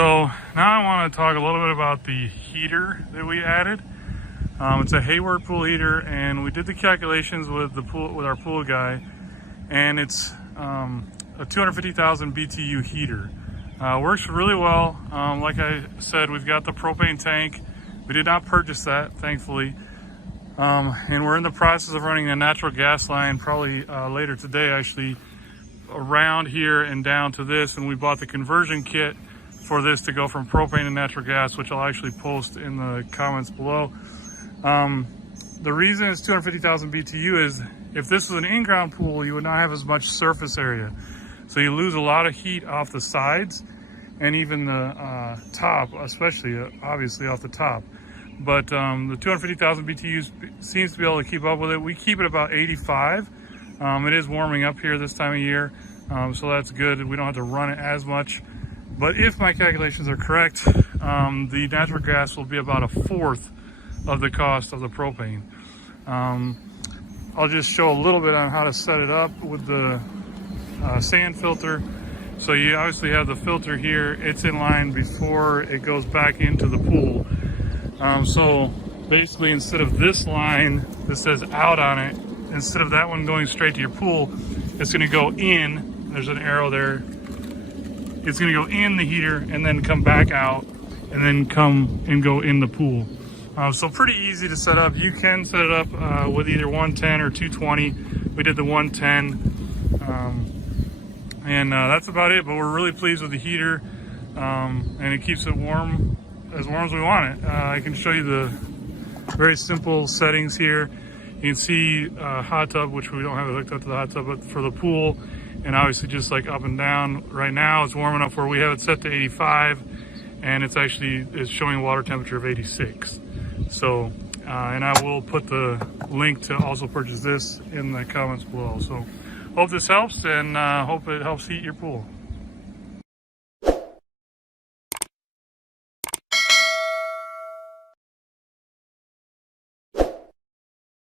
So now I want to talk a little bit about the heater that we added. It's a Hayward pool heater, and we did the calculations with our pool guy, and it's a 250,000 BTU heater. Works really well. Like I said, we've got the propane tank. We did not purchase that, thankfully. And we're in the process of running a natural gas line, probably later today actually, around here and down to this. And we bought the conversion kit for this to go from propane to natural gas, which I'll actually post in the comments below. The reason it's 250,000 BTU is if this was an in-ground pool, you would not have as much surface area. So you lose a lot of heat off the sides and even the top, especially obviously off the top. But the 250,000 BTU seems to be able to keep up with it. We keep it about 85. It is warming up here this time of year, so that's good. We don't have to run it as much. But if my calculations are correct, the natural gas will be about a fourth of the cost of the propane. I'll just show a little bit on how to set it up with the sand filter. So you obviously have the filter here. It's in line before it goes back into the pool. So basically, instead of this line that says out on it, instead of that one going straight to your pool, it's going to go in. There's an arrow there. It's going to go in the heater and then come back out and then come and go in the pool. So pretty easy to set up. You can set it up with either 110 or 220. We did the 110. And that's about it, but we're really pleased with the heater. And it keeps it warm as we want it. I can show you the very simple settings here. You can see hot tub, which we don't have it hooked up to the hot tub, but for the pool, and obviously just like up and down. Right now it's warm enough where we have it set to 85, and it's showing a water temperature of 86. So, and I will put the link to also purchase this in the comments below. So hope this helps, and hope it helps heat your pool.